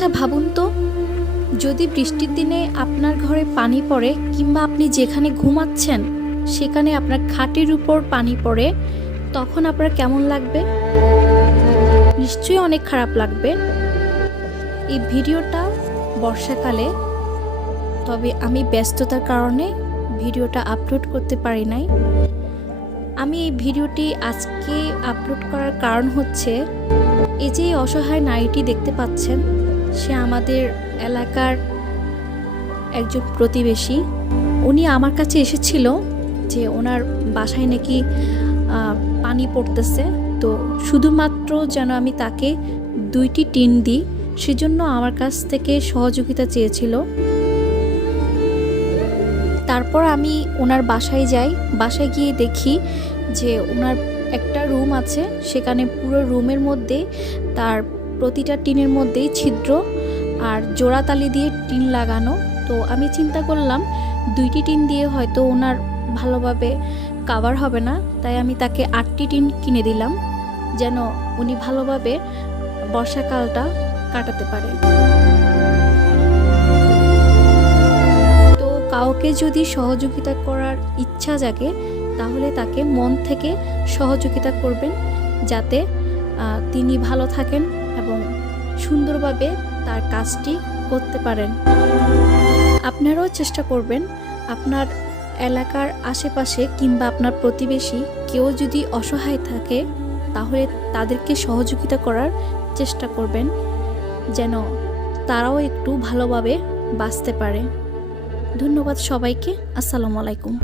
আচ্ছা ভাবুন তো, যদি বৃষ্টির দিনে আপনার ঘরে পানি পড়ে কিংবা আপনি যেখানে ঘুমাচ্ছেন সেখানে আপনার খাটের উপর পানি পড়ে, তখন আপনার কেমন লাগবে? নিশ্চয়ই অনেক খারাপ লাগবে। এই ভিডিওটা বর্ষাকালে, তবে আমি ব্যস্ততার কারণে ভিডিওটা আপলোড করতে পারি নাই। আমি এই ভিডিওটি আজকে আপলোড করার কারণ হচ্ছে, এই যে অসহায় নারীটি দেখতে পাচ্ছেন, সে আমাদের এলাকার একজন প্রতিবেশী। উনি আমার কাছে এসেছিল যে ওনার বাসায় নাকি পানি পড়তেছে, তো শুধুমাত্র যেন আমি তাকে 2টি টিন দিই, সেজন্য আমার কাছ থেকে সহযোগিতা চেয়েছিল। তারপর আমি ওনার বাসায় যাই। বাসায় গিয়ে দেখি যে ওনার একটা রুম আছে, সেখানে পুরো রুমের মধ্যে তার প্রতিটা টিনের মধ্যেই ছিদ্র আর জোড়াতালি দিয়ে টিন লাগানো। তো আমি চিন্তা করলাম 2টি টিন দিয়ে হয়তো ওনার ভালোভাবে কাভার হবে না, তাই আমি তাকে 8টি টিন কিনে দিলাম, যেন উনি ভালোভাবে বর্ষাকালটা কাটাতে পারে। তো কাউকে যদি সহযোগিতা করার ইচ্ছা জাগে তাহলে তাকে মন থেকে সহযোগিতা করবেন, যাতে তিনি ভালো থাকেন এবং সুন্দরভাবে তার কাজটি করতে পারেন। আপনারাও চেষ্টা করবেন আপনার এলাকার আশেপাশে কিংবা আপনার প্রতিবেশী কেউ যদি অসহায় থাকে তাহলে তাদেরকে সহযোগিতা করার চেষ্টা করবেন, যেন তারাও একটু ভালোভাবে বাঁচতে পারে। ধন্যবাদ সবাইকে। আসসালামু আলাইকুম।